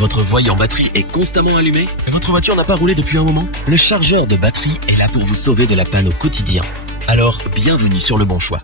Votre voyant batterie est constamment allumé et votre voiture n'a pas roulé depuis un moment? Le chargeur de batterie est là pour vous sauver de la panne au quotidien. Alors, bienvenue sur le bon choix.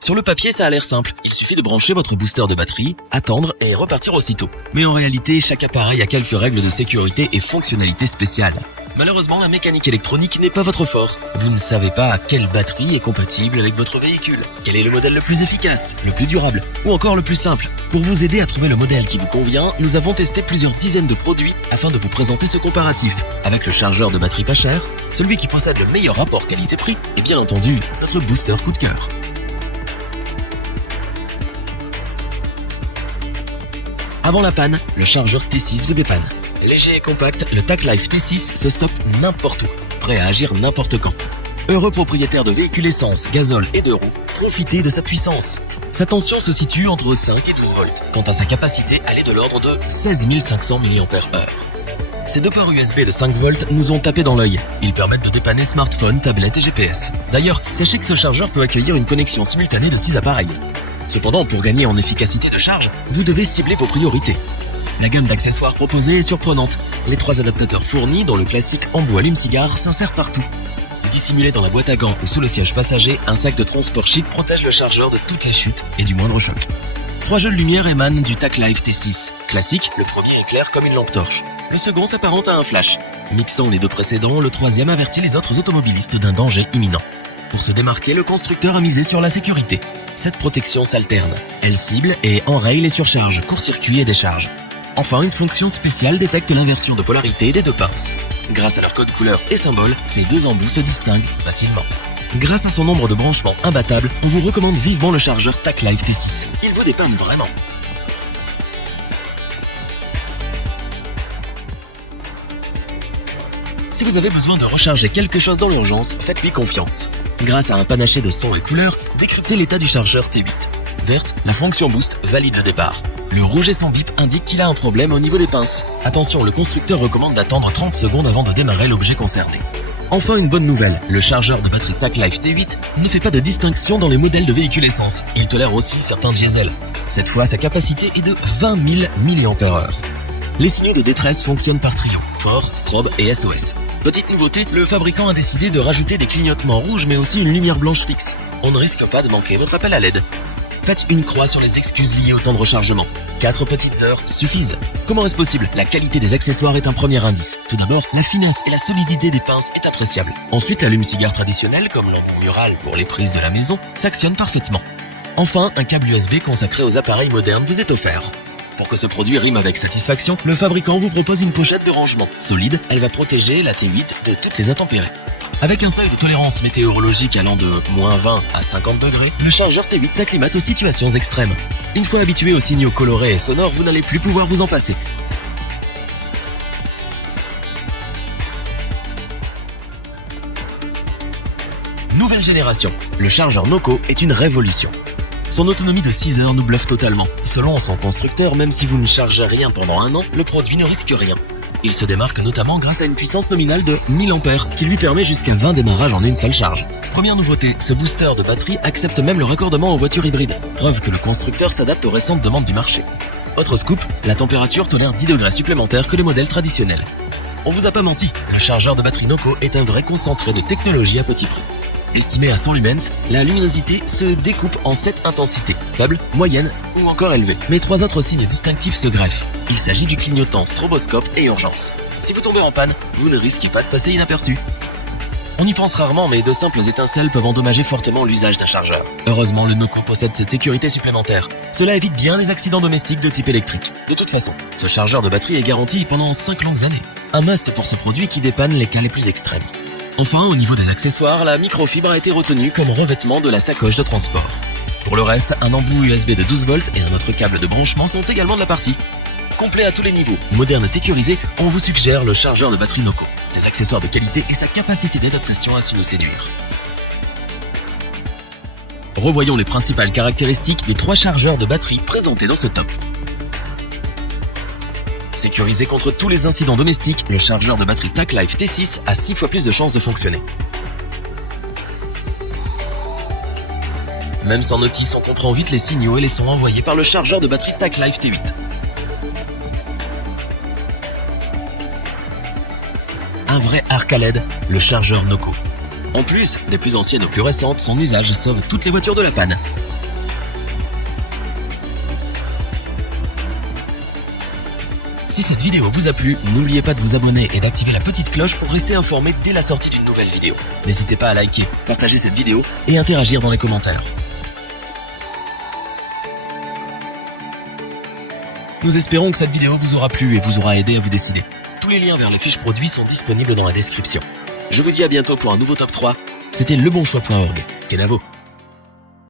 Sur le papier, ça a l'air simple. Il suffit de brancher votre booster de batterie, attendre et repartir aussitôt. Mais en réalité, chaque appareil a quelques règles de sécurité et fonctionnalités spéciales. Malheureusement, la mécanique électronique n'est pas votre fort. Vous ne savez pas quelle batterie est compatible avec votre véhicule, quel est le modèle le plus efficace, le plus durable ou encore le plus simple. Pour vous aider à trouver le modèle qui vous convient, nous avons testé plusieurs dizaines de produits afin de vous présenter ce comparatif. Avec le chargeur de batterie pas cher, celui qui possède le meilleur rapport qualité-prix et bien entendu, notre booster coup de cœur. Avant la panne, le chargeur T6 vous dépanne. Léger et compact, le TACLife T6 se stocke n'importe où, prêt à agir n'importe quand. Heureux propriétaire de véhicules essence, gazole et de roues, profitez de sa puissance. Sa tension se situe entre 5 et 12 volts. Quant à sa capacité, elle est de l'ordre de 16 500 mAh. Ces deux ports USB de 5 volts nous ont tapé dans l'œil. Ils permettent de dépanner smartphone, tablette et GPS. D'ailleurs, sachez que ce chargeur peut accueillir une connexion simultanée de 6 appareils. Cependant, pour gagner en efficacité de charge, vous devez cibler vos priorités. La gamme d'accessoires proposée est surprenante. Les 3 adaptateurs fournis, dont le classique embout allume-cigare, s'insère partout. Dissimulé dans la boîte à gants ou sous le siège passager, un sac de transport chic protège le chargeur de toutes les chutes et du moindre choc. 3 jeux de lumière émanent du TACLife T6. Classique, le premier éclaire comme une lampe torche. Le second s'apparente à un flash. Mixant les deux précédents, le troisième avertit les autres automobilistes d'un danger imminent. Pour se démarquer, le constructeur a misé sur la sécurité. Cette protection s'alterne. Elle cible et enraye les surcharges, court-circuits et décharges. Enfin, une fonction spéciale détecte l'inversion de polarité des deux pinces. Grâce à leur code couleur et symbole, ces deux embouts se distinguent facilement. Grâce à son nombre de branchements imbattables, on vous recommande vivement le chargeur TACLife T6. Il vous dépanne vraiment. Si vous avez besoin de recharger quelque chose dans l'urgence, faites-lui confiance. Grâce à un panaché de sons et couleurs, décryptez l'état du chargeur T8. Verte, la fonction boost valide le départ. Le rouge et son bip indiquent qu'il a un problème au niveau des pinces. Attention, le constructeur recommande d'attendre 30 secondes avant de démarrer l'objet concerné. Enfin, une bonne nouvelle, le chargeur de batterie TACLife T8 ne fait pas de distinction dans les modèles de véhicules essence. Il tolère aussi certains diesels. Cette fois, sa capacité est de 20 000 mAh. Les signaux de détresse fonctionnent par trio, fort, strobe et SOS. Petite nouveauté, le fabricant a décidé de rajouter des clignotements rouges mais aussi une lumière blanche fixe. On ne risque pas de manquer votre appel à l'aide. Faites une croix sur les excuses liées au temps de rechargement. 4 petites heures suffisent. Comment est-ce possible? La qualité des accessoires est un premier indice. Tout d'abord, la finesse et la solidité des pinces est appréciable. Ensuite, l'allume-cigare traditionnel, comme l'embout mural pour les prises de la maison, s'actionne parfaitement. Enfin, un câble USB consacré aux appareils modernes vous est offert. Pour que ce produit rime avec satisfaction, le fabricant vous propose une pochette de rangement. Solide, elle va protéger la T8 de toutes les intempéries. Avec un seuil de tolérance météorologique allant de -20 à 50 degrés, le chargeur T8 s'acclimate aux situations extrêmes. Une fois habitué aux signaux colorés et sonores, vous n'allez plus pouvoir vous en passer. Nouvelle génération. Le chargeur Noco est une révolution. Son autonomie de 6 heures nous bluffe totalement. Selon son constructeur, même si vous ne chargez rien pendant un an, le produit ne risque rien. Il se démarque notamment grâce à une puissance nominale de 1000 ampères qui lui permet jusqu'à 20 démarrages en une seule charge. Première nouveauté, ce booster de batterie accepte même le raccordement aux voitures hybrides. Preuve que le constructeur s'adapte aux récentes demandes du marché. Autre scoop, la température tolère 10 degrés supplémentaires que les modèles traditionnels. On vous a pas menti, le chargeur de batterie Noco est un vrai concentré de technologie à petit prix. Estimé à 100 lumens, la luminosité se découpe en 7 intensités, faible, moyenne ou encore élevée. Mais 3 autres signes distinctifs se greffent. Il s'agit du clignotant stroboscope et urgence. Si vous tombez en panne, vous ne risquez pas de passer inaperçu. On y pense rarement, mais de simples étincelles peuvent endommager fortement l'usage d'un chargeur. Heureusement, le Noco possède cette sécurité supplémentaire. Cela évite bien les accidents domestiques de type électrique. De toute façon, ce chargeur de batterie est garanti pendant 5 longues années. Un must pour ce produit qui dépanne les cas les plus extrêmes. Enfin, au niveau des accessoires, la microfibre a été retenue comme revêtement de la sacoche de transport. Pour le reste, un embout USB de 12 volts et un autre câble de branchement sont également de la partie. Complet à tous les niveaux, moderne et sécurisé, on vous suggère le chargeur de batterie Noco. Ses accessoires de qualité et sa capacité d'adaptation a su nous séduire. Revoyons les principales caractéristiques des 3 chargeurs de batterie présentés dans ce top. Sécurisé contre tous les incidents domestiques, le chargeur de batterie TACLife T6 a 6 fois plus de chances de fonctionner. Même sans notice, on comprend vite les signaux et les sons envoyés par le chargeur de batterie TACLife T8. un vrai arc à LED, le chargeur Noco. En plus, des plus anciennes aux plus récentes, son usage sauve toutes les voitures de la panne. Si cette vidéo vous a plu, n'oubliez pas de vous abonner et d'activer la petite cloche pour rester informé dès la sortie d'une nouvelle vidéo. N'hésitez pas à liker, partager cette vidéo et interagir dans les commentaires. Nous espérons que cette vidéo vous aura plu et vous aura aidé à vous décider. Tous les liens vers les fiches produits sont disponibles dans la description. Je vous dis à bientôt pour un nouveau top 3. C'était lebonchoix.org. Kenavo.